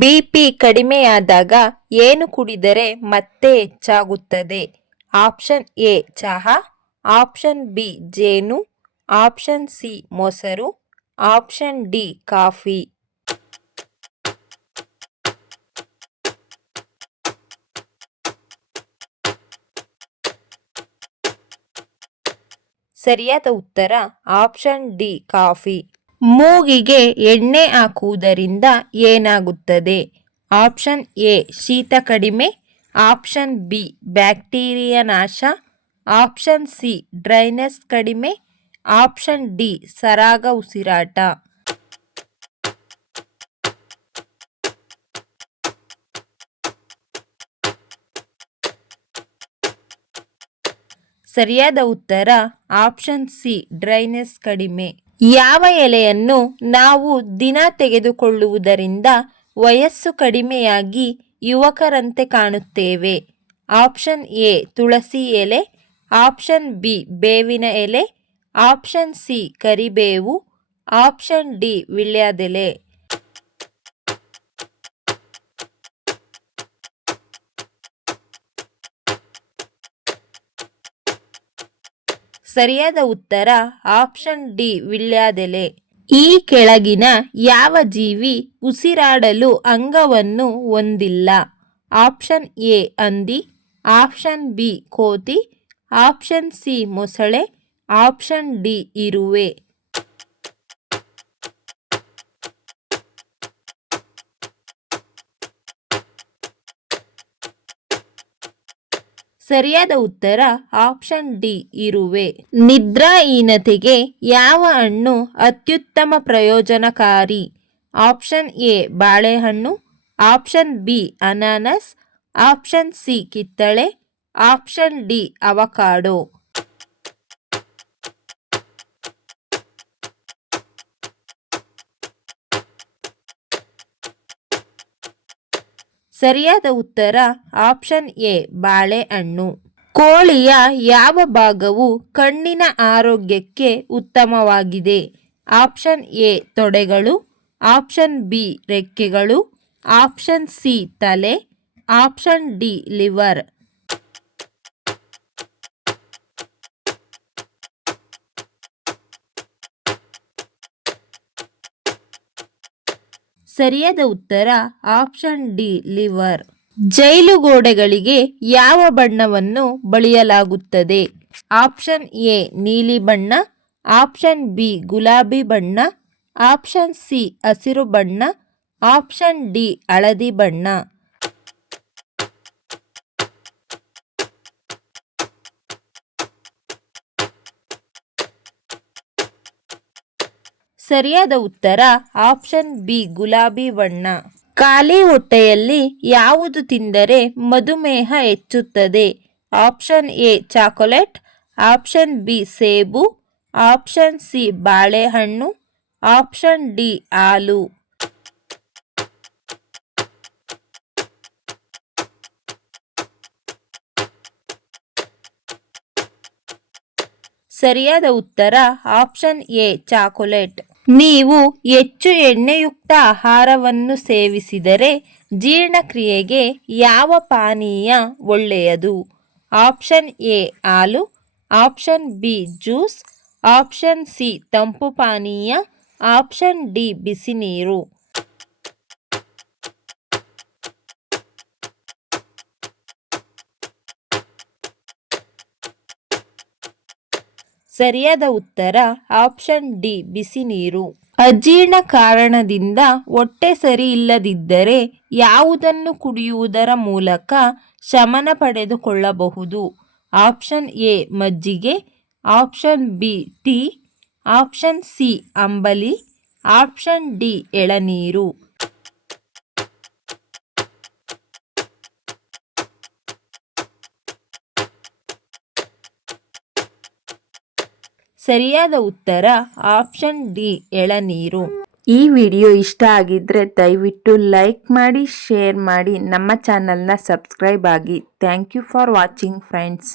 BP ಕಡಿಮೆಯಾದಾಗ ಏನು ಕುಡಿದರೆ ಮತ್ತೆ ಹೆಚ್ಚಾಗುತ್ತದೆ? ಆಪ್ಷನ್ ಎ ಚಹಾ, ಆಪ್ಷನ್ ಬಿ ಜೇನು, ಆಪ್ಷನ್ ಸಿ ಮೊಸರು, ಆಪ್ಷನ್ ಡಿ ಕಾಫಿ. ಸರಿಯಾದ ಉತ್ತರ ಆಪ್ಷನ್ ಡಿ ಕಾಫಿ. ಮೂಗಿಗೆ ಎಣ್ಣೆ ಹಾಕುವುದರಿಂದ ಏನಾಗುತ್ತದೆ? ಆಪ್ಷನ್ ಎ ಶೀತ ಕಡಿಮೆ, ಆಪ್ಷನ್ ಬಿ ಬ್ಯಾಕ್ಟೀರಿಯಾ ನಾಶ, ಆಪ್ಷನ್ ಸಿ ಡ್ರೈನೆಸ್ ಕಡಿಮೆ, ಆಪ್ಷನ್ ಡಿ ಸರಾಗ ಉಸಿರಾಟ. ಸರಿಯಾದ ಉತ್ತರ ಆಪ್ಷನ್ ಸಿ ಡ್ರೈನೆಸ್ ಕಡಿಮೆ. ಯಾವ ಎಲೆಯನ್ನು ನಾವು ದಿನ ತೆಗೆದುಕೊಳ್ಳುವುದರಿಂದ ವಯಸ್ಸು ಕಡಿಮೆಯಾಗಿ ಯುವಕರಂತೆ ಕಾಣುತ್ತೇವೆ? ಆಪ್ಷನ್ ಎ ತುಳಸಿ ಎಲೆ, ಆಪ್ಷನ್ ಬಿ ಬೇವಿನ ಎಲೆ, ಆಪ್ಷನ್ ಸಿ ಕರಿಬೇವು, ಆಪ್ಷನ್ ಡಿ ವೀಳ್ಯದೆಲೆ. ಸರಿಯಾದ ಉತ್ತರ ಆಪ್ಷನ್ ಡಿ ವೀಳ್ಯದೆಲೆ. ಈ ಕೆಳಗಿನ ಯಾವ ಜೀವಿ ಉಸಿರಾಡಲು ಅಂಗವನ್ನು ಹೊಂದಿಲ್ಲ? ಆಪ್ಷನ್ ಎ ಹಂದಿ, ಆಪ್ಷನ್ ಬಿ ಕೋತಿ, ಆಪ್ಷನ್ ಸಿ ಮೊಸಳೆ, ಆಪ್ಷನ್ ಡಿ ಇರುವೆ. ಸರಿಯಾದ ಉತ್ತರ ಆಪ್ಷನ್ ಡಿ ಇರುವೆ. ನಿದ್ರಾಹೀನತೆಗೆ ಯಾವ ಹಣ್ಣು ಅತ್ಯುತ್ತಮ ಪ್ರಯೋಜನಕಾರಿ? ಆಪ್ಷನ್ ಎ ಬಾಳೆಹಣ್ಣು, ಆಪ್ಷನ್ ಬಿ ಅನಾನಸ್, ಆಪ್ಷನ್ ಸಿ ಕಿತ್ತಳೆ, ಆಪ್ಷನ್ ಡಿ ಅವಕಾಡೋ. ಸರಿಯಾದ ಉತ್ತರ ಆಪ್ಷನ್ ಎ ಬಾಳೆಹಣ್ಣು. ಕೋಳಿಯ ಯಾವ ಭಾಗವು ಕಣ್ಣಿನ ಆರೋಗ್ಯಕ್ಕೆ ಉತ್ತಮವಾಗಿದೆ? ಆಪ್ಷನ್ ಎ ತೊಡೆಗಳು, ಆಪ್ಷನ್ ಬಿ ರೆಕ್ಕೆಗಳು, ಆಪ್ಷನ್ ಸಿ ತಲೆ, ಆಪ್ಷನ್ ಡಿ ಲಿವರ್. ಸರಿಯಾದ ಉತ್ತರ ಆಪ್ಷನ್ ಡಿ ಲಿವರ್. ಜೈಲು ಗೋಡೆಗಳಿಗೆ ಯಾವ ಬಣ್ಣವನ್ನು ಬಳಿಯಲಾಗುತ್ತದೆ? ಆಪ್ಷನ್ ಎ ನೀಲಿ ಬಣ್ಣ, ಆಪ್ಷನ್ ಬಿ ಗುಲಾಬಿ ಬಣ್ಣ, ಆಪ್ಷನ್ ಸಿ ಹಸಿರು ಬಣ್ಣ, ಆಪ್ಷನ್ ಡಿ ಹಳದಿ ಬಣ್ಣ. ಸರಿಯಾದ ಉತ್ತರ ಆಪ್ಷನ್ ಬಿ ಗುಲಾಬಿ ಬಣ್ಣ. ಖಾಲಿ ಹೊಟ್ಟೆಯಲ್ಲಿ ಯಾವುದು ತಿಂದರೆ ಮಧುಮೇಹ ಹೆಚ್ಚುತ್ತದೆ? Option A chocolate, option B ಸೇಬು, ಆಪ್ಷನ್ ಸಿ ಬಾಳೆಹಣ್ಣು, ಆಪ್ಷನ್ ಡಿ ಹಾಲು. ಸರಿಯಾದ ಉತ್ತರ ಆಪ್ಷನ್ ಎ ಚಾಕೊಲೇಟ್. ನೀವು ಹೆಚ್ಚು ಎಣ್ಣೆಯುಕ್ತ ಆಹಾರವನ್ನು ಸೇವಿಸಿದರೆ ಜೀರ್ಣಕ್ರಿಯೆಗೆ ಯಾವ ಪಾನೀಯ ಒಳ್ಳೆಯದು? ಆಪ್ಷನ್ ಎ ಹಾಲು, option B juice, option C ತಂಪು ಪಾನೀಯ, ಆಪ್ಷನ್ ಡಿ ಬಿಸಿ ನೀರು. ಸರಿಯಾದ ಉತ್ತರ ಆಪ್ಷನ್ ಡಿ ಬಿಸಿ ನೀರು. ಅಜೀರ್ಣ ಕಾರಣದಿಂದ ಹೊಟ್ಟೆ ಸರಿ ಇಲ್ಲದಿದ್ದರೆ ಯಾವುದನ್ನು ಕುಡಿಯುವುದರ ಮೂಲಕ ಶಮನ ಪಡೆದುಕೊಳ್ಳಬಹುದು? ಆಪ್ಷನ್ ಎ ಮಜ್ಜಿಗೆ, option B tea, option C ಅಂಬಲಿ, ಆಪ್ಷನ್ ಡಿ ಎಳನೀರು. ಸರಿಯಾದ ಉತ್ತರ ಆಪ್ಷನ್ ಡಿ ಎಳನೀರು. ಈ ವಿಡಿಯೋ ಇಷ್ಟ ಆಗಿದ್ರೆ ದಯವಿಟ್ಟು ಲೈಕ್ ಮಾಡಿ, ಶೇರ್ ಮಾಡಿ, ನಮ್ಮ ಚಾನಲ್ನ ಸಬ್ಸ್ಕ್ರೈಬ್ ಆಗಿ. Thank you for watching friends.